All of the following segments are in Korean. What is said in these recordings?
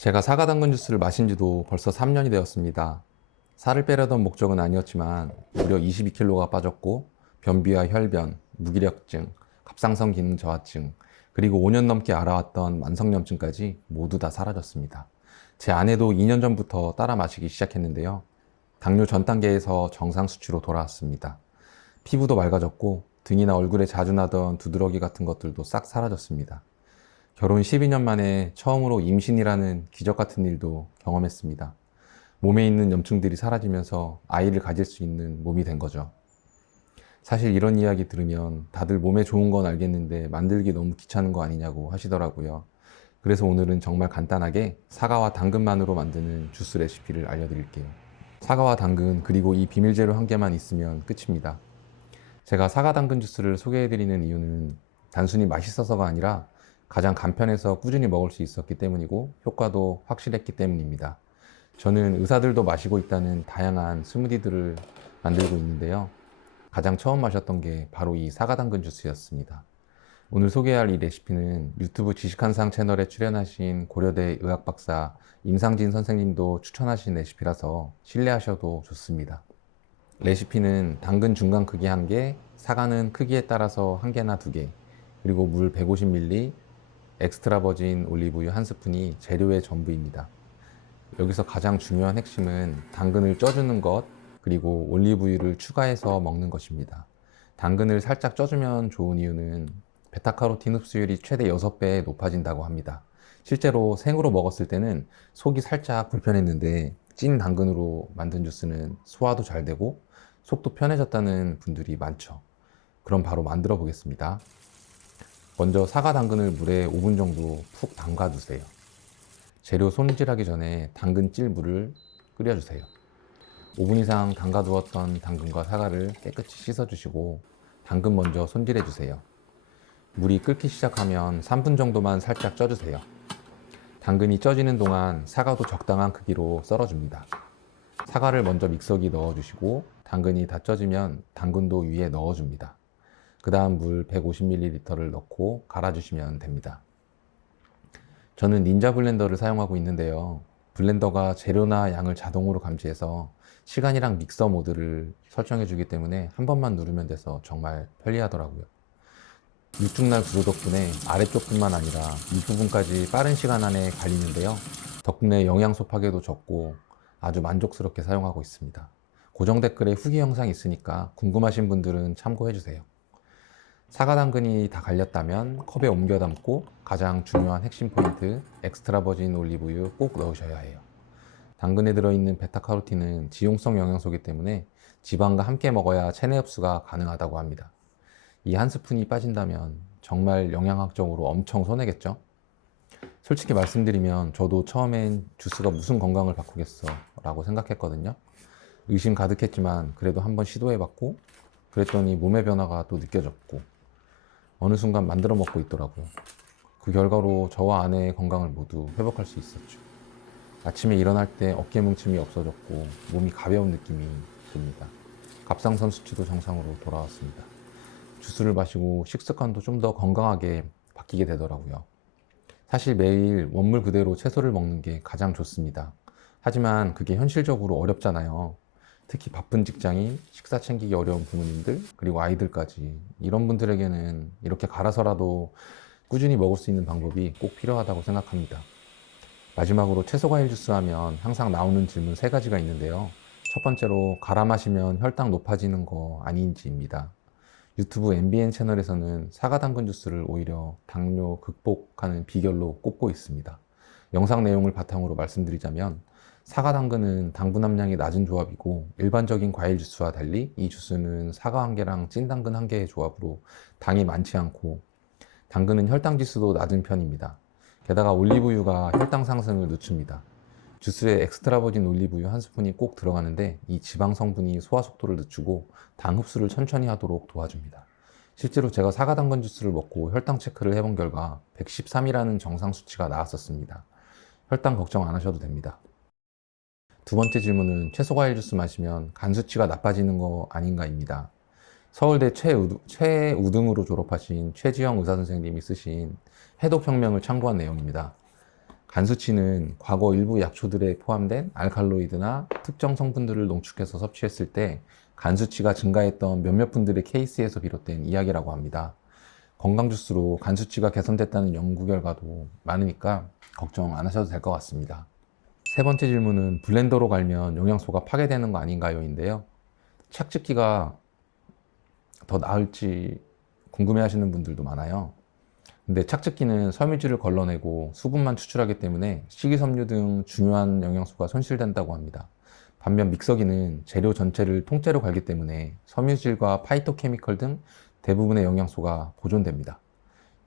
제가 사과 당근 주스를 마신 지도 벌써 3년이 되었습니다. 살을 빼려던 목적은 아니었지만 무려 22kg가 빠졌고 변비와 혈변, 무기력증, 갑상선 기능 저하증, 그리고 5년 넘게 알아왔던 만성염증까지 모두 다 사라졌습니다. 제 아내도 2년 전부터 따라 마시기 시작했는데요. 당뇨 전 단계에서 정상 수치로 돌아왔습니다. 피부도 맑아졌고 등이나 얼굴에 자주 나던 두드러기 같은 것들도 싹 사라졌습니다. 결혼 12년 만에 처음으로 임신이라는 기적 같은 일도 경험했습니다. 몸에 있는 염증들이 사라지면서 아이를 가질 수 있는 몸이 된 거죠. 사실 이런 이야기 들으면 다들 몸에 좋은 건 알겠는데 만들기 너무 귀찮은 거 아니냐고 하시더라고요. 그래서 오늘은 정말 간단하게 사과와 당근만으로 만드는 주스 레시피를 알려드릴게요. 사과와 당근 그리고 이 비밀 재료 한 개만 있으면 끝입니다. 제가 사과 당근 주스를 소개해드리는 이유는 단순히 맛있어서가 아니라 가장 간편해서 꾸준히 먹을 수 있었기 때문이고 효과도 확실했기 때문입니다. 저는 의사들도 마시고 있다는 다양한 스무디들을 만들고 있는데요. 가장 처음 마셨던 게 바로 이 사과 당근 주스였습니다. 오늘 소개할 이 레시피는 유튜브 지식한상 채널에 출연하신 고려대 의학 박사 임상진 선생님도 추천하신 레시피라서 신뢰하셔도 좋습니다. 레시피는 당근 중간 크기 1개, 사과는 크기에 따라서 1개나 2개, 그리고 물 150ml, 엑스트라 버진 올리브유 한 스푼이 재료의 전부입니다. 여기서 가장 중요한 핵심은 당근을 쪄주는 것, 그리고 올리브유를 추가해서 먹는 것입니다. 당근을 살짝 쪄주면 좋은 이유는 베타카로틴 흡수율이 최대 6배 높아진다고 합니다. 실제로 생으로 먹었을 때는 속이 살짝 불편했는데 찐 당근으로 만든 주스는 소화도 잘 되고 속도 편해졌다는 분들이 많죠. 그럼 바로 만들어 보겠습니다. 먼저 사과 당근을 물에 5분 정도 푹 담가 두세요. 재료 손질하기 전에 당근 찔 물을 끓여주세요. 5분 이상 담가 두었던 당근과 사과를 깨끗이 씻어주시고 당근 먼저 손질해 주세요. 물이 끓기 시작하면 3분 정도만 살짝 쪄주세요. 당근이 쪄지는 동안 사과도 적당한 크기로 썰어줍니다. 사과를 먼저 믹서기 넣어주시고 당근이 다 쪄지면 당근도 위에 넣어줍니다. 그 다음 물 150ml를 넣고 갈아주시면 됩니다. 저는 닌자 블렌더를 사용하고 있는데요. 블렌더가 재료나 양을 자동으로 감지해서 시간이랑 믹서 모드를 설정해 주기 때문에 한 번만 누르면 돼서 정말 편리하더라고요. 육중날 구조 덕분에 아래쪽뿐만 아니라 윗부분까지 빠른 시간 안에 갈리는데요. 덕분에 영양소 파괴도 적고 아주 만족스럽게 사용하고 있습니다. 고정 댓글에 후기 영상이 있으니까 궁금하신 분들은 참고해 주세요. 사과 당근이 다 갈렸다면 컵에 옮겨 담고 가장 중요한 핵심 포인트 엑스트라 버진 올리브유 꼭 넣으셔야 해요. 당근에 들어있는 베타카로틴은 지용성 영양소이기 때문에 지방과 함께 먹어야 체내 흡수가 가능하다고 합니다. 이 한 스푼이 빠진다면 정말 영양학적으로 엄청 손해겠죠? 솔직히 말씀드리면 저도 처음엔 주스가 무슨 건강을 바꾸겠어 라고 생각했거든요. 의심 가득했지만 그래도 한번 시도해봤고 그랬더니 몸의 변화가 또 느껴졌고 어느 순간 만들어 먹고 있더라고요. 그 결과로 저와 아내의 건강을 모두 회복할 수 있었죠. 아침에 일어날 때 어깨 뭉침이 없어졌고 몸이 가벼운 느낌이 듭니다. 갑상선 수치도 정상으로 돌아왔습니다. 주스를 마시고 식습관도 좀 더 건강하게 바뀌게 되더라고요. 사실 매일 원물 그대로 채소를 먹는 게 가장 좋습니다. 하지만 그게 현실적으로 어렵잖아요. 특히 바쁜 직장인, 식사 챙기기 어려운 부모님들, 그리고 아이들까지 이런 분들에게는 이렇게 갈아서라도 꾸준히 먹을 수 있는 방법이 꼭 필요하다고 생각합니다. 마지막으로 채소 과일 주스 하면 항상 나오는 질문 세 가지가 있는데요. 첫 번째로 갈아 마시면 혈당 높아지는 거 아닌지입니다. 유튜브 MBN 채널에서는 사과 당근 주스를 오히려 당뇨 극복하는 비결로 꼽고 있습니다. 영상 내용을 바탕으로 말씀드리자면 사과 당근은 당분 함량이 낮은 조합이고 일반적인 과일 주스와 달리 이 주스는 사과 한 개랑 찐 당근 한 개의 조합으로 당이 많지 않고 당근은 혈당 지수도 낮은 편입니다. 게다가 올리브유가 혈당 상승을 늦춥니다. 주스에 엑스트라 버진 올리브유 한 스푼이 꼭 들어가는데 이 지방 성분이 소화 속도를 늦추고 당 흡수를 천천히 하도록 도와줍니다. 실제로 제가 사과 당근 주스를 먹고 혈당 체크를 해본 결과 113이라는 정상 수치가 나왔었습니다. 혈당 걱정 안 하셔도 됩니다. 두 번째 질문은 채소 과일 주스 마시면 간 수치가 나빠지는 거 아닌가입니다. 서울대 최우등, 최우등으로 졸업하신 최지영 의사 선생님이 쓰신 해독혁명을 참고한 내용입니다. 간 수치는 과거 일부 약초들에 포함된 알칼로이드나 특정 성분들을 농축해서 섭취했을 때 간 수치가 증가했던 몇몇 분들의 케이스에서 비롯된 이야기라고 합니다. 건강 주스로 간 수치가 개선됐다는 연구 결과도 많으니까 걱정 안 하셔도 될 것 같습니다. 세 번째 질문은 블렌더로 갈면 영양소가 파괴되는 거 아닌가요?인데요. 착즙기가 더 나을지 궁금해 하시는 분들도 많아요. 근데 착즙기는 섬유질을 걸러내고 수분만 추출하기 때문에 식이섬유 등 중요한 영양소가 손실된다고 합니다. 반면 믹서기는 재료 전체를 통째로 갈기 때문에 섬유질과 파이토케미컬 등 대부분의 영양소가 보존됩니다.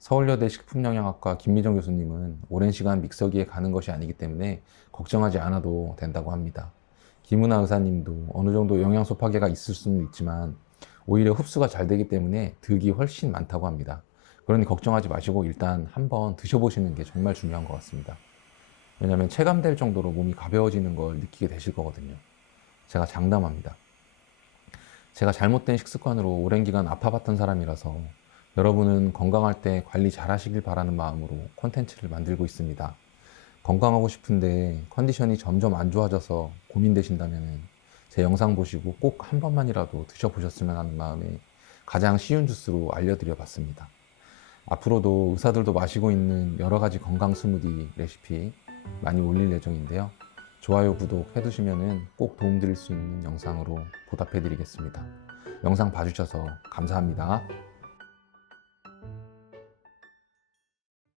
서울여대 식품영양학과 김미정 교수님은 오랜 시간 믹서기에 가는 것이 아니기 때문에 걱정하지 않아도 된다고 합니다. 김은아 의사님도 어느 정도 영양소 파괴가 있을 수는 있지만 오히려 흡수가 잘 되기 때문에 득이 훨씬 많다고 합니다. 그러니 걱정하지 마시고 일단 한번 드셔보시는 게 정말 중요한 것 같습니다. 왜냐하면 체감될 정도로 몸이 가벼워지는 걸 느끼게 되실 거거든요. 제가 장담합니다. 제가 잘못된 식습관으로 오랜 기간 아파봤던 사람이라서 여러분은 건강할 때 관리 잘 하시길 바라는 마음으로 콘텐츠를 만들고 있습니다. 건강하고 싶은데 컨디션이 점점 안 좋아져서 고민되신다면 제 영상 보시고 꼭 한 번만이라도 드셔보셨으면 하는 마음에 가장 쉬운 주스로 알려드려 봤습니다. 앞으로도 의사들도 마시고 있는 여러 가지 건강 스무디 레시피 많이 올릴 예정인데요. 좋아요, 구독 해두시면 꼭 도움드릴 수 있는 영상으로 보답해 드리겠습니다. 영상 봐주셔서 감사합니다.